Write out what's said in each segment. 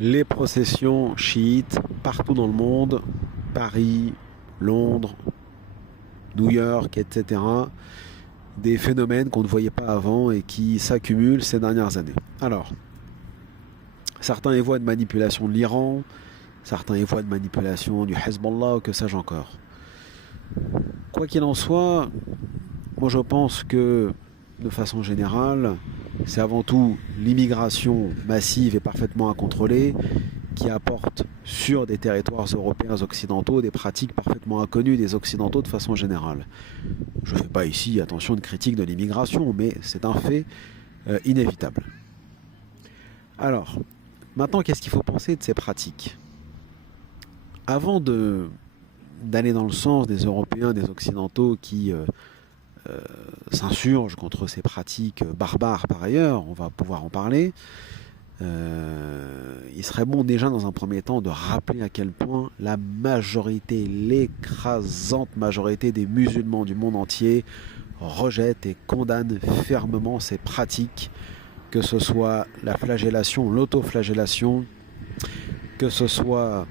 les processions chiites partout dans le monde, Paris, Londres, New York, etc. Des phénomènes qu'on ne voyait pas avant et qui s'accumulent ces dernières années. Alors, certains y voient une manipulation de l'Iran, certains y voient une manipulation du Hezbollah ou que sais-je encore. Quoi qu'il en soit, moi je pense que de façon générale, c'est avant tout l'immigration massive et parfaitement incontrôlée qui apporte sur des territoires européens occidentaux des pratiques parfaitement inconnues des occidentaux de façon générale. Je ne fais pas ici, attention, une critique de l'immigration, mais c'est un fait inévitable. Alors, maintenant, qu'est-ce qu'il faut penser de ces pratiques? Avant d'aller dans le sens des Européens, des Occidentaux qui s'insurgent contre ces pratiques barbares par ailleurs, on va pouvoir en parler, il serait bon déjà dans un premier temps de rappeler à quel point la majorité, l'écrasante majorité des musulmans du monde entier rejette et condamne fermement ces pratiques, que ce soit la flagellation, l'autoflagellation, que ce soit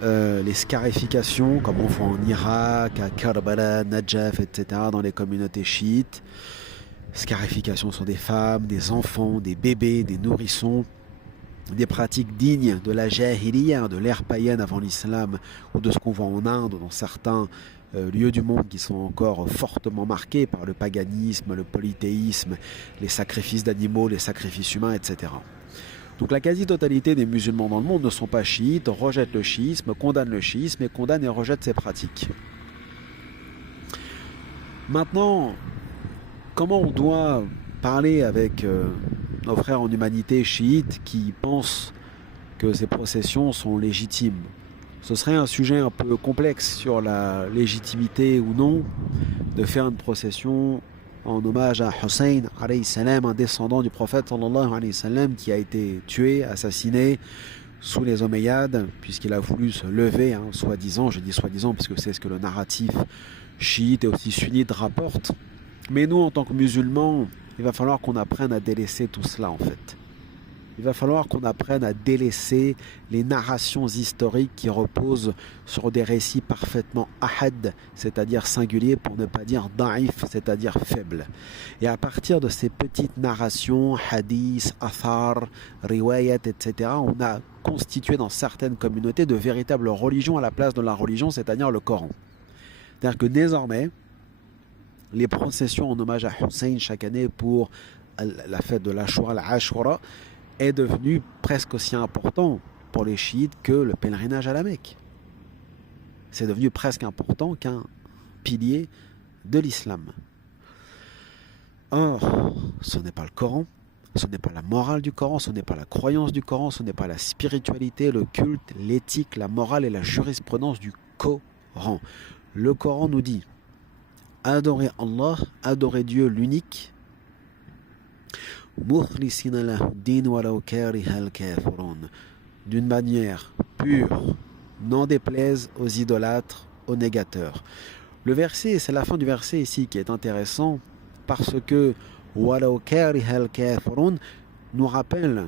les scarifications, comme on voit en Irak, à Karbala, Najaf, etc., dans les communautés chiites. Scarifications sur des femmes, des enfants, des bébés, des nourrissons, des pratiques dignes de la jahiliya, de l'ère païenne avant l'islam, ou de ce qu'on voit en Inde, dans certains lieux du monde qui sont encore fortement marqués par le paganisme, le polythéisme, les sacrifices d'animaux, les sacrifices humains, etc. Donc la quasi-totalité des musulmans dans le monde ne sont pas chiites, rejettent le chiisme, condamnent le chiisme et condamnent et rejettent ces pratiques. Maintenant, comment on doit parler avec nos frères en humanité chiites qui pensent que ces processions sont légitimes? Ce serait un sujet un peu complexe sur la légitimité ou non de faire une procession en hommage à Hussein alayhi salam, un descendant du prophète sallallahu alayhi wa sallam, qui a été tué, assassiné sous les Omeyyades, puisqu'il a voulu se lever, soi-disant, je dis soi-disant parce que c'est ce que le narratif chiite et aussi sunnite rapporte. Mais nous, en tant que musulmans, il va falloir qu'on apprenne à délaisser tout cela en fait. Il va falloir qu'on apprenne à délaisser les narrations historiques qui reposent sur des récits parfaitement ahad, c'est-à-dire singuliers pour ne pas dire da'if, c'est-à-dire faibles. Et à partir de ces petites narrations, hadith, athar, riwayat, etc., on a constitué dans certaines communautés de véritables religions à la place de la religion, c'est-à-dire le Coran. C'est-à-dire que désormais, les processions en hommage à Hussein chaque année pour la fête de l'Ashura, l'Ashura, est devenu presque aussi important pour les chiites que le pèlerinage à la Mecque. C'est devenu presque important qu'un pilier de l'islam. Or, ce n'est pas le Coran, ce n'est pas la morale du Coran, ce n'est pas la croyance du Coran, ce n'est pas la spiritualité, le culte, l'éthique, la morale et la jurisprudence du Coran. Le Coran nous dit: adorer Allah, adorer Dieu l'unique, d'une manière pure, n'en déplaise aux idolâtres, aux négateurs. Le verset, c'est la fin du verset ici qui est intéressant, parce que nous rappelle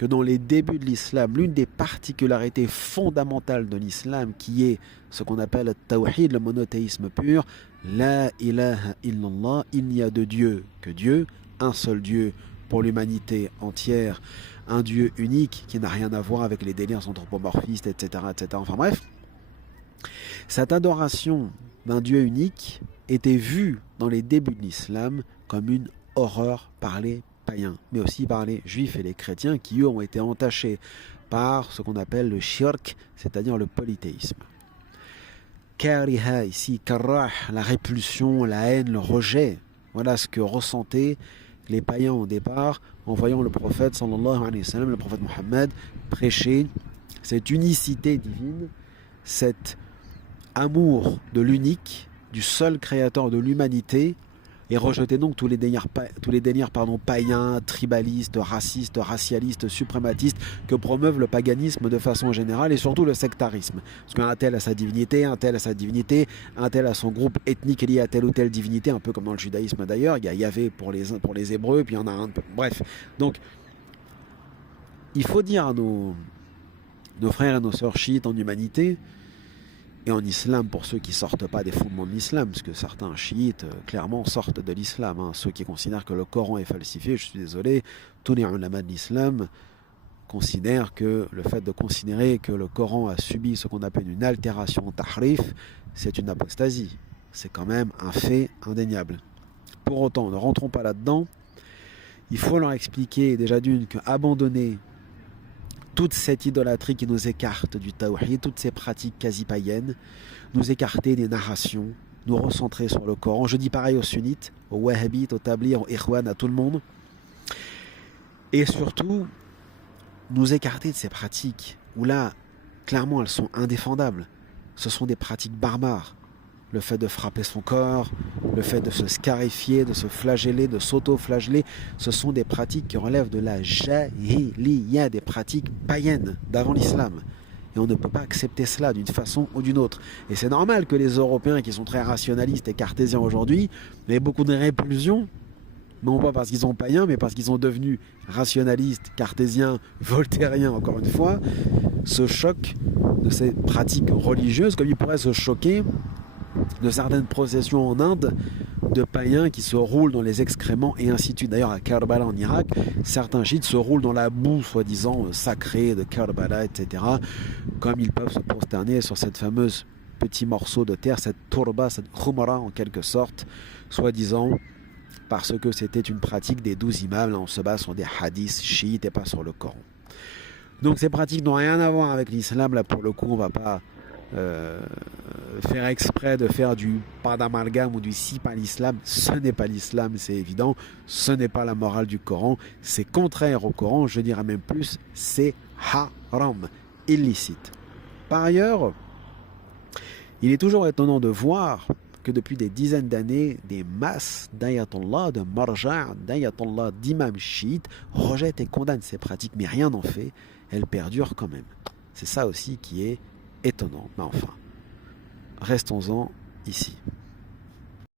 que dans les débuts de l'islam, l'une des particularités fondamentales de l'islam, qui est ce qu'on appelle le tawhid, le monothéisme pur, la ilaha illallah, il n'y a de Dieu que Dieu, un seul Dieu pour l'humanité entière, un Dieu unique qui n'a rien à voir avec les délires anthropomorphistes, etc., etc. Enfin bref, cette adoration d'un Dieu unique était vue dans les débuts de l'islam comme une horreur par les païens, mais aussi par les juifs et les chrétiens qui eux ont été entachés par ce qu'on appelle le shirk, c'est-à-dire le polythéisme. Kariha ici, karah, la répulsion, la haine, le rejet, voilà ce que ressentaient les païens au départ en voyant le prophète sallallahu alayhi wa sallam, le prophète Mohammed, prêcher cette unicité divine, cet amour de l'unique, du seul créateur de l'humanité, et rejeter donc tous les délires païens, tribalistes, racistes, racialistes, suprématistes que promeuvent le paganisme de façon générale et surtout le sectarisme. Parce qu'un tel a sa divinité, un tel a sa divinité, un tel a son groupe ethnique lié à telle ou telle divinité, un peu comme dans le judaïsme d'ailleurs. Il y a Yahvé pour les Hébreux, puis il y en a un. Bref, donc il faut dire à nos nos frères et nos sœurs chiites en humanité et en islam pour ceux qui ne sortent pas des fondements de l'islam, parce que certains chiites clairement sortent de l'islam, hein. Ceux qui considèrent que le Coran est falsifié, je suis désolé, tous les ulama de l'islam considèrent que le fait de considérer que le Coran a subi ce qu'on appelle une altération tahrif, c'est une apostasie. C'est quand même un fait indéniable. Pour autant, ne rentrons pas là-dedans. Il faut leur expliquer déjà d'une qu'abandonner toute cette idolâtrie qui nous écarte du tawhid, toutes ces pratiques quasi païennes, nous écarter des narrations, nous recentrer sur le Coran. Je dis pareil aux sunnites, aux wahhabites, aux tablirs, aux ikhwan, à tout le monde. Et surtout, nous écarter de ces pratiques où là, clairement, elles sont indéfendables. Ce sont des pratiques barbares. Le fait de frapper son corps, le fait de se scarifier, de se flageller, de s'auto-flageller, ce sont des pratiques qui relèvent de la jahiliya, des pratiques païennes d'avant l'islam. Et on ne peut pas accepter cela d'une façon ou d'une autre. Et c'est normal que les Européens, qui sont très rationalistes et cartésiens aujourd'hui, aient beaucoup de répulsion, non pas parce qu'ils sont païens, mais parce qu'ils sont devenus rationalistes, cartésiens, voltairiens, encore une fois, se choquent de ces pratiques religieuses, comme ils pourraient se choquer de certaines processions en Inde de païens qui se roulent dans les excréments et ainsi de suite. D'ailleurs, à Karbala en Irak, certains chiites se roulent dans la boue soi-disant sacrée de Karbala, etc. Comme ils peuvent se prosterner sur cette fameuse petit morceau de terre, cette turba, cette khumara en quelque sorte, soi-disant parce que c'était une pratique des 12 imams. Là, on se base sur des hadiths chiites et pas sur le Coran. Donc ces pratiques n'ont rien à voir avec l'islam. Là, pour le coup, on ne va pas faire exprès de faire du pas d'amalgame ou du si pas l'islam. Ce n'est pas l'islam, c'est évident. Ce n'est pas la morale du Coran. C'est contraire au Coran. Je dirais même plus, c'est haram, illicite. Par ailleurs, il est toujours étonnant de voir que depuis des dizaines d'années, des masses d'ayatollah, de marja', d'ayatollah, d'imams chiites rejettent et condamnent ces pratiques, mais rien n'en fait. Elles perdurent quand même. C'est ça aussi qui est étonnant. Mais enfin, restons-en ici.